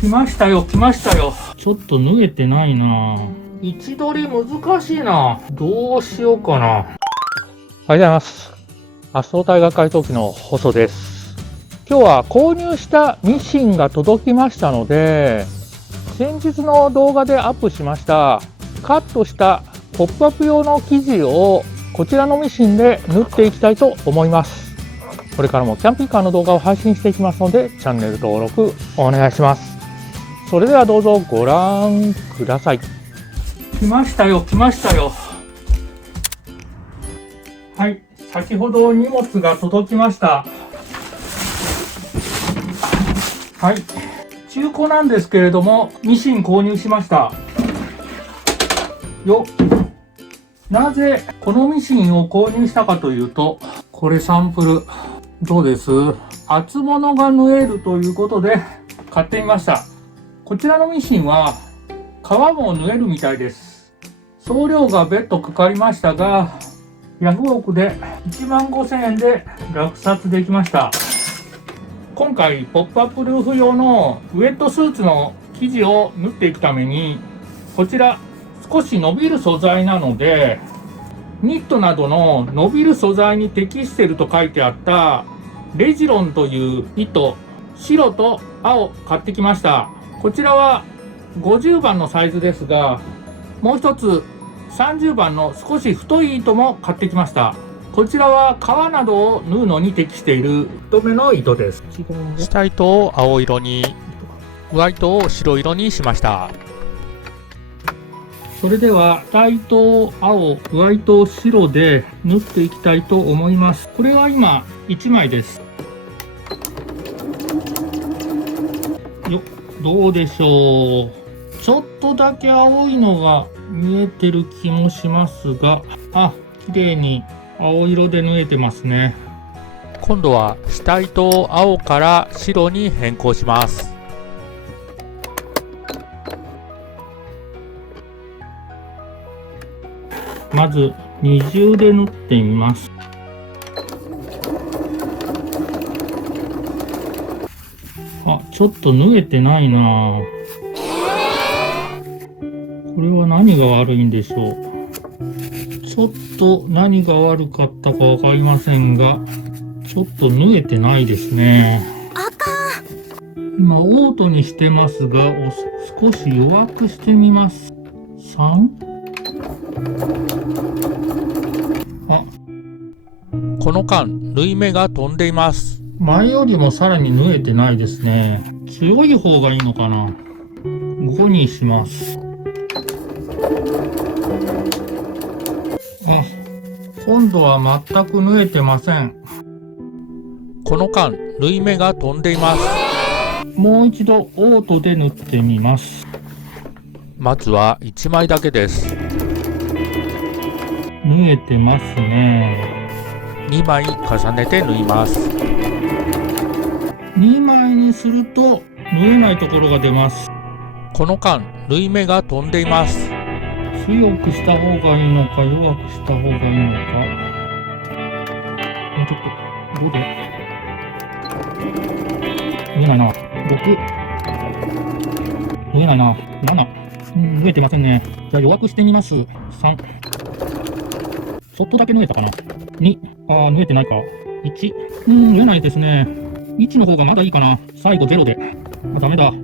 来ましたよ、来ましたよ。ちょっと脱げてないな。位置取り難しいな。どうしようかな。おはようございます。麻生大学改装機の細です。今日は購入したミシンが届きましたので、先日の動画でアップしましたカットしたポップアップ用の生地をこちらのミシンで縫っていきたいと思います。これからもキャンピングカーの動画を配信していきますので、チャンネル登録お願いします。それではどうぞご覧ください。来ましたよ、来ましたよ。はい、先ほど荷物が届きました。はい、中古なんですけれどもミシン購入しましたよ。なぜこのミシンを購入したかというと、これサンプルどうです？厚物が縫えるということで買ってみました。こちらのミシンは革も縫えるみたいです。送料が別途かかりましたが、ヤフオクで15,000円で落札できました。今回ポップアップルーフ用のウェットスーツの生地を縫っていくために、こちら少し伸びる素材なので、ニットなどの伸びる素材に適していると書いてあったレジロンという糸、白と青買ってきました。こちらは50番のサイズですが、もう一つ30番の少し太い糸も買ってきました。こちらは革などを縫うのに適している太めの糸です。下糸を青色に、上糸を白色にしました。それでは下糸を青、上糸を白で縫っていきたいと思います。これは今1枚です。よっ、どうでしょう。ちょっとだけ青いのが見えてる気もしますが、綺麗に青色で縫えてますね。今度は下糸を青から白に変更します。まず二重で縫ってみます。ちょっと縫えてないな。これは何が悪いんでしょう。ちょっと何が悪かったかわかりませんが、ちょっと縫えてないですね。今オートにしてますが、少し弱くしてみます。3？この間、縫い目が飛んでいます。前よりもさらに縫えてないですね。強い方がいいのかな。5にします。今度は全く縫えてません。この間、縫い目が飛んでいます。もう一度オートで縫ってみます。まずは1枚だけです。縫えてますね。2枚重ねて縫います。2枚にすると縫えないところが出ます。この間、縫い目が飛んでいます。強くした方がいいのか弱くした方がいいのか。もうちょっと5で縫えないな。6縫えないな。7縫えてませんね。じゃあ弱くしてみます。3ちょっとだけ縫えたかな。2縫えてないか。1縫えないですね。1の方がまだいいかな。最後0でダメだ。う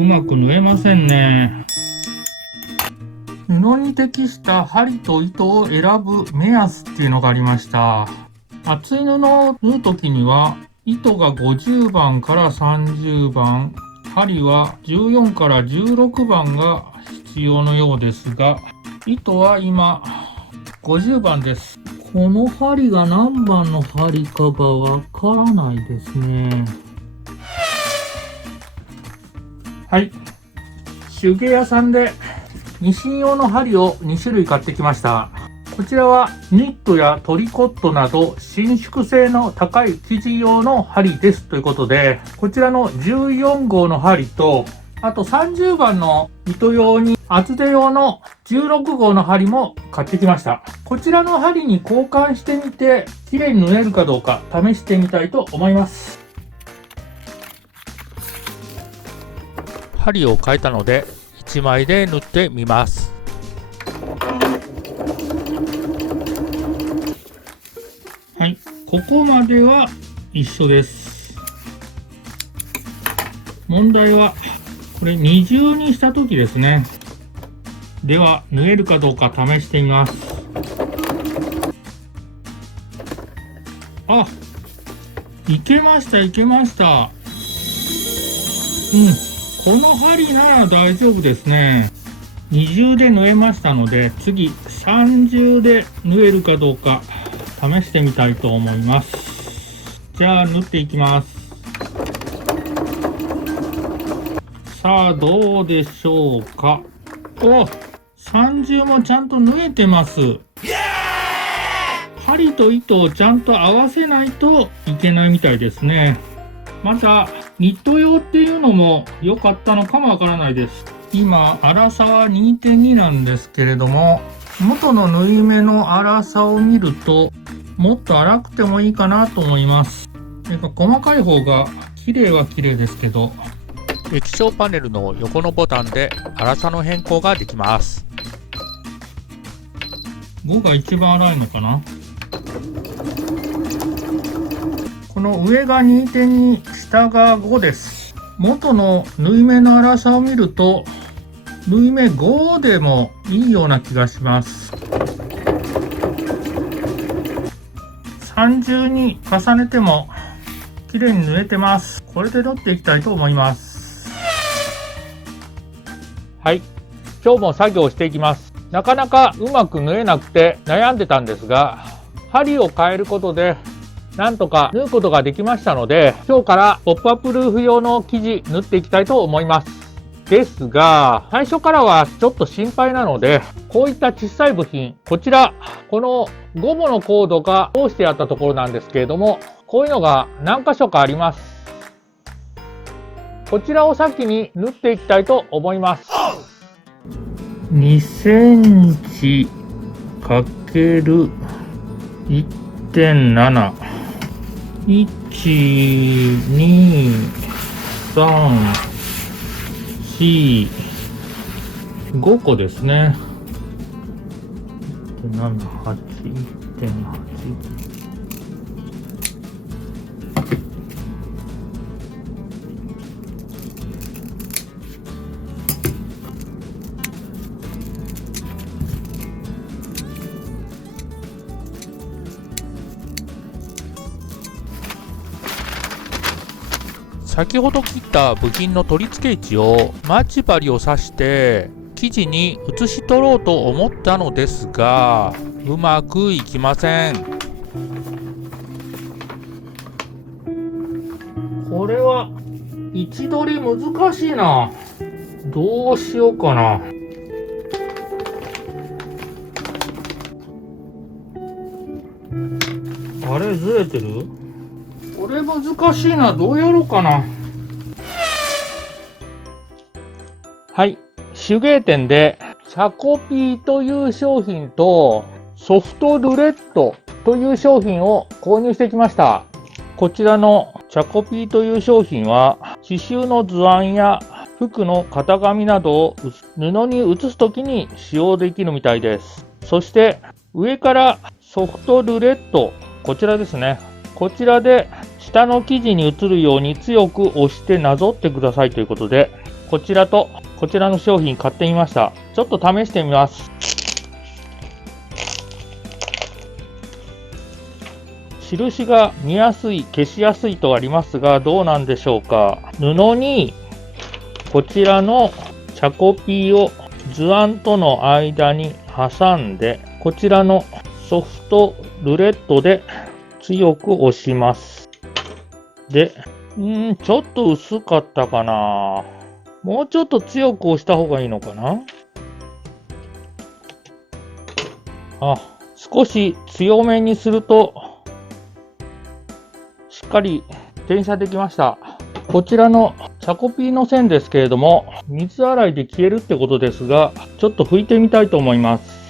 まく縫えませんね。布に適した針と糸を選ぶ目安っていうのがありました。厚い布を縫うときには糸が50番から30番、針は14から16番が必要のようですが、糸は今50番です。この針が何番の針かがわからないですね。はい、手芸屋さんでミシン用の針を2種類買ってきました。こちらはニットやトリコットなど伸縮性の高い生地用の針ですということで、こちらの14号の針と、あと30番の糸用に厚手用の16号の針も買ってきました。こちらの針に交換してみて綺麗に縫えるかどうか試してみたいと思います。針を変えたので1枚で縫ってみます。はい、ここまでは一緒です。問題はこれ二重にした時ですね。では縫えるかどうか試してみます。あ、いけましたいけました。この針なら大丈夫ですね。二重で縫えましたので、次三重で縫えるかどうか試してみたいと思います。じゃあ縫っていきます。さあどうでしょうか。お、三重もちゃんと縫えてます。針と糸をちゃんと合わせないといけないみたいですね。またニット用っていうのも良かったのかもわからないです。今粗さは 2.2 なんですけれども、元の縫い目の粗さを見るともっと粗くてもいいかなと思います。細かい方が綺麗は綺麗ですけど、液晶パネルの横のボタンで粗さの変更ができます。5が一番粗いのかな。この上が 2.2、下が5です。元の縫い目の粗さを見ると縫い目5でもいいような気がします。三重に重ねても綺麗に縫えてます。これで縫っていきたいと思います。はい、今日も作業していきます。なかなかうまく縫えなくて悩んでたんですが、針を変えることでなんとか縫うことができましたので、今日からポップアップルーフ用の生地縫っていきたいと思います。ですが、最初からはちょっと心配なので、こういった小さい部品、こちら、このゴムのコードが通してあったところなんですけれども、こういうのが何箇所かあります。こちらを先に縫っていきたいと思います。2センチかける 1.7。1、2、3、4、5個ですね。1.7、8、1.8。先ほど切った部品の取り付け位置を待ち針を刺して生地に移し取ろうと思ったのですが、うまくいきません。これは位置取り難しいな。どうしようかな。あれずれてる？これ難しいな。どうやろうかな。はい、手芸店でチャコピーという商品とソフトルレットという商品を購入してきました。こちらのチャコピーという商品は刺繍の図案や服の型紙などを布に写すときに使用できるみたいです。そして上からソフトルレット、こちらですね。こちらで下の生地に映るように強く押してなぞってくださいということで、こちらとこちらの商品買ってみました。ちょっと試してみます。印が見やすい、消しやすいとありますが、どうなんでしょうか。布にこちらのチャコピーを図案との間に挟んで、こちらのソフトルレットで強く押します。で、ちょっと薄かったかな。もうちょっと強く押した方がいいのかな。少し強めにするとしっかり転写できました。こちらのチャコピーの線ですけれども、水洗いで消えるってことですが、ちょっと拭いてみたいと思います。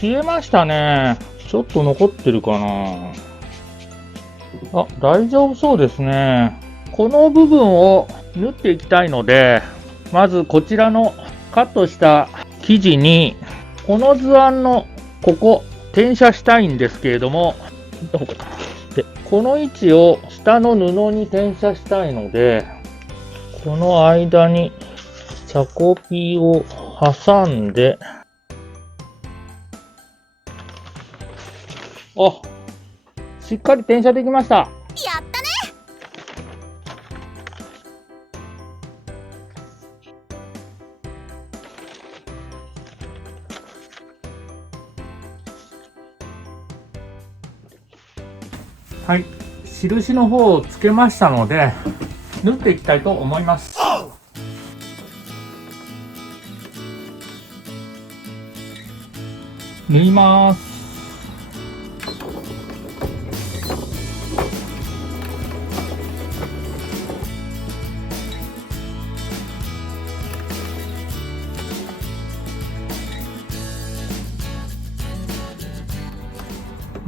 消えましたね。ちょっと残ってるかな。大丈夫そうですね。この部分を縫っていきたいので、まずこちらのカットした生地に、この図案のここ、転写したいんですけれども、でこの位置を下の布に転写したいので、この間にチャコピーを挟んで、しっかり転写できました。やったね。はい、印の方をつけましたので、縫っていきたいと思います。縫います。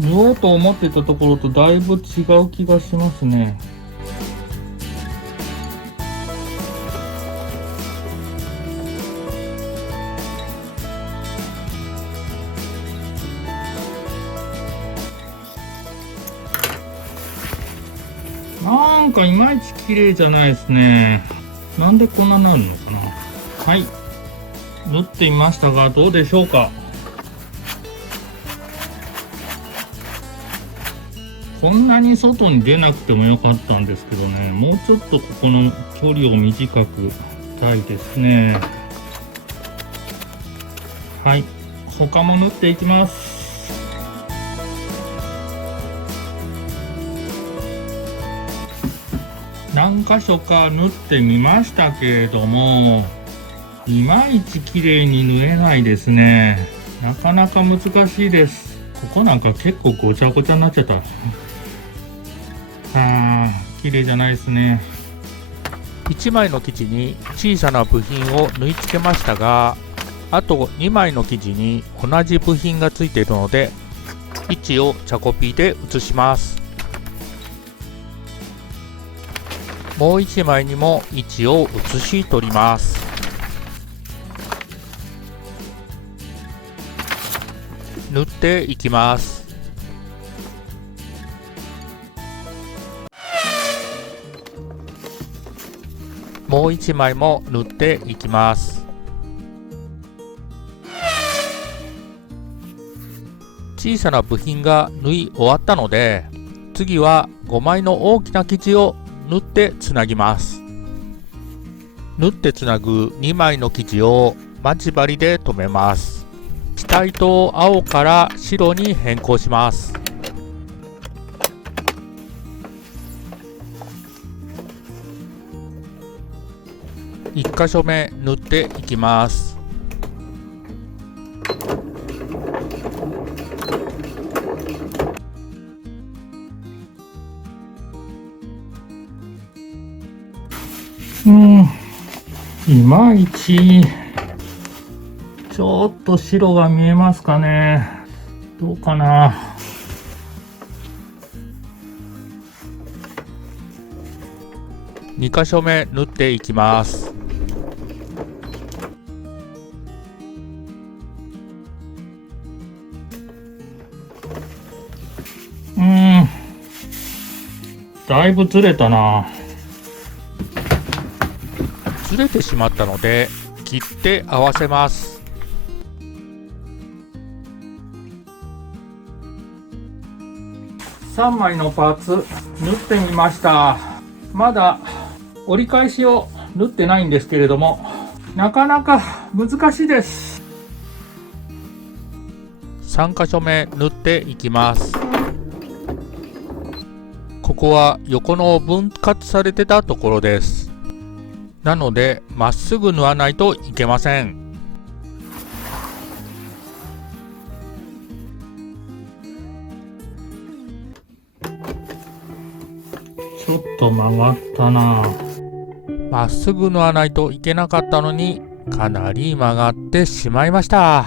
縫おうと思ってたところとだいぶ違う気がしますね。なんかいまいち綺麗じゃないですね。なんでこんななるのかな。はい。縫ってみましたがどうでしょうか。こんなに外に出なくてもよかったんですけどね、もうちょっとここの距離を短くしたいですね。はい、他も縫っていきます。何箇所か縫ってみましたけれども、いまいち綺麗に縫えないですね。なかなか難しいです。ここなんか結構ごちゃごちゃになっちゃった。綺麗じゃないですね。1枚の生地に小さな部品を縫い付けましたが、あと2枚の生地に同じ部品がついているので、位置をチャコピーで写します。もう1枚にも位置を写し取ります。縫っていきます。もう1枚も縫っていきます。小さな部品が縫い終わったので、次は5枚の大きな生地を縫ってつなぎます。縫ってつなぐ2枚の生地を待ち針で留めます。下糸を青から白に変更します。1箇所目縫っていきます。いまいちちょっと白が見えますかね。どうかな。2箇所目縫っていきます。だいぶずれたな。ずれてしまったので切って合わせます。3枚のパーツ縫ってみました。まだ折り返しを縫ってないんですけれども、なかなか難しいです。3箇所目縫っていきます。ここは横の分割されてたところです。なのでまっすぐ縫わないといけません。ちょっと曲がったな。まっすぐ縫わないといけなかったのに、かなり曲がってしまいました。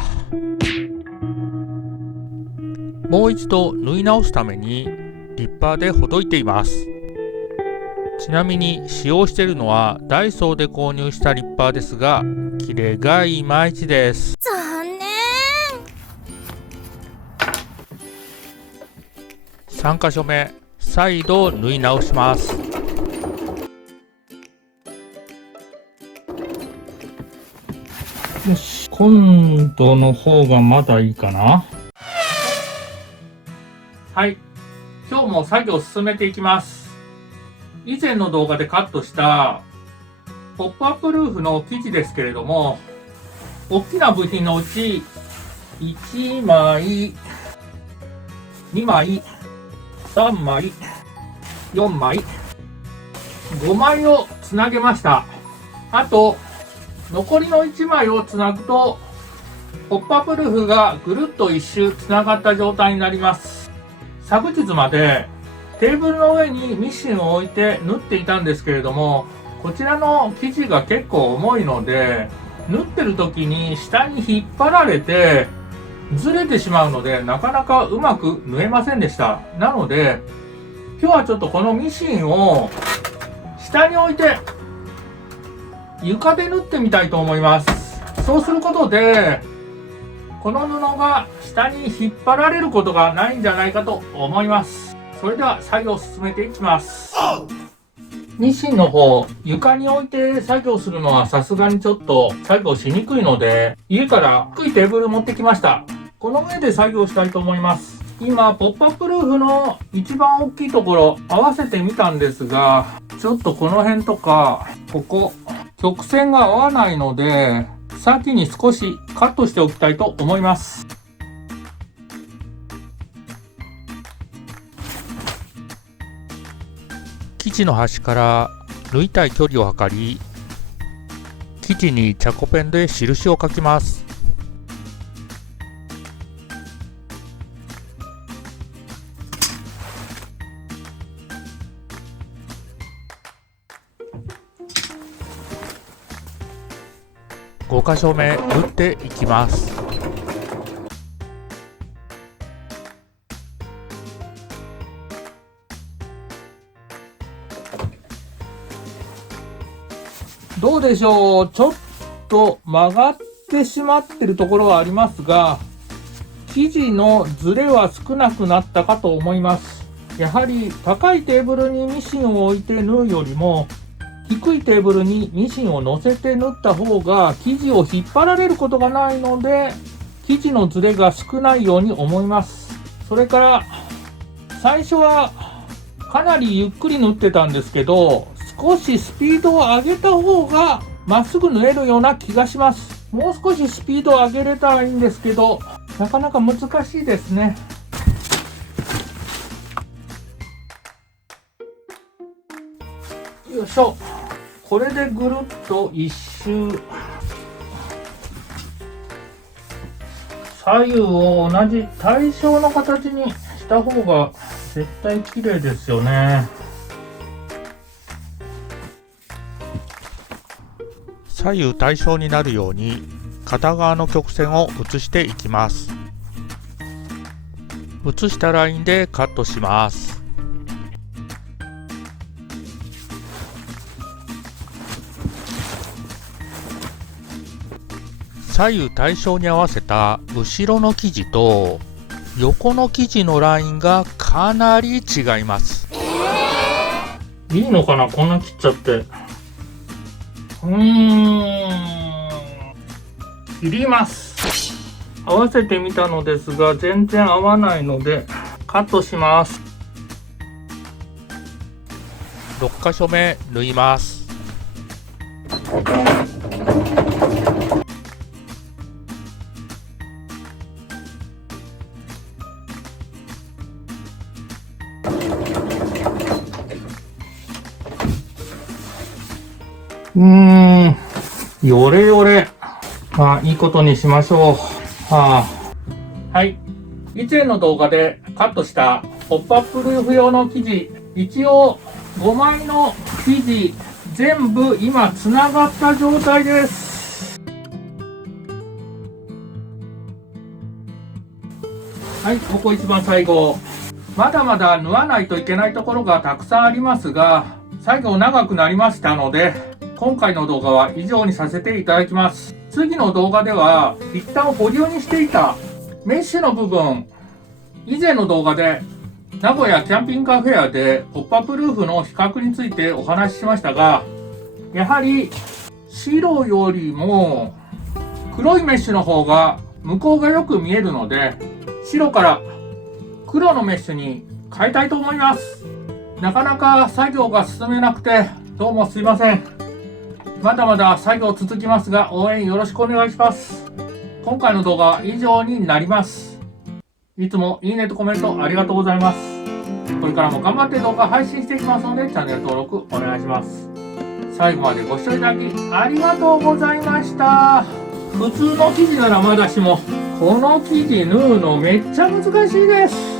もう一度縫い直すためにリッパーでほどいています。ちなみに使用しているのはダイソーで購入したリッパーですが、キレがいまいちです。残念。3箇所目、再度縫い直します。よし、今度の方がまだいいかな。はい、今日も作業を進めていきます。以前の動画でカットしたポップアップルーフの生地ですけれども、大きな部品のうち1枚、2枚、3枚、4枚、5枚をつなげました。あと残りの1枚をつなぐとポップアップルーフがぐるっと一周つながった状態になります。昨日までテーブルの上にミシンを置いて縫っていたんですけれども、こちらの生地が結構重いので、縫ってる時に下に引っ張られてずれてしまうので、なかなかうまく縫えませんでした。なので今日はちょっとこのミシンを下に置いて床で縫ってみたいと思います。そうすることでこの布が下に引っ張られることがないんじゃないかと思います。それでは作業を進めていきます。ミシンの方、床に置いて作業するのはさすがにちょっと作業しにくいので、家から低いテーブル持ってきました。この上で作業したいと思います。今ポップアップルーフの一番大きいところ合わせてみたんですが、ちょっとこの辺とかここ曲線が合わないので、先に少しカットしておきたいと思います。生地の端から縫いたい距離を測り、生地にチャコペンで印を書きます。5箇所目縫っていきます。どうでしょう、ちょっと曲がってしまってるところはありますが、生地のズレは少なくなったかと思います。やはり高いテーブルにミシンを置いて縫うよりも、低いテーブルにミシンを乗せて縫った方が生地を引っ張られることがないので、生地のズレが少ないように思います。それから最初はかなりゆっくり縫ってたんですけど、少しスピードを上げた方がまっすぐ縫えるような気がします。もう少しスピードを上げれたらいいんですけど、なかなか難しいですね。よいしょ。これでぐるっと一周、左右を同じ対称の形にした方が絶対綺麗ですよね。左右対称になるように片側の曲線を写していきます。写したラインでカットします。左右対称に合わせた後ろの生地と横の生地のラインがかなり違います。いいのかな、こんな切っちゃって。切ります。合わせてみたのですが全然合わないのでカットします。6箇所目縫います。よれよれ。まあ、いいことにしましょう。はい。以前の動画でカットしたポップアップルーフ用の生地、一応5枚の生地、全部今つながった状態です。はい、ここ一番最後。まだまだ縫わないといけないところがたくさんありますが、作業長くなりましたので、今回の動画は以上にさせていただきます。次の動画では、一旦保留にしていたメッシュの部分、以前の動画で名古屋キャンピングカーフェアでポップアップルーフの比較についてお話ししましたが、やはり白よりも黒いメッシュの方が向こうがよく見えるので、白から黒のメッシュに変えたいと思います。なかなか作業が進めなくてどうもすいません。まだまだ作業続きますが、応援よろしくお願いします。今回の動画は以上になります。いつもいいねとコメントありがとうございます。これからも頑張って動画配信していきますので、チャンネル登録お願いします。最後までご視聴いただきありがとうございました。普通の生地ならまだしも、この生地縫うのめっちゃ難しいです。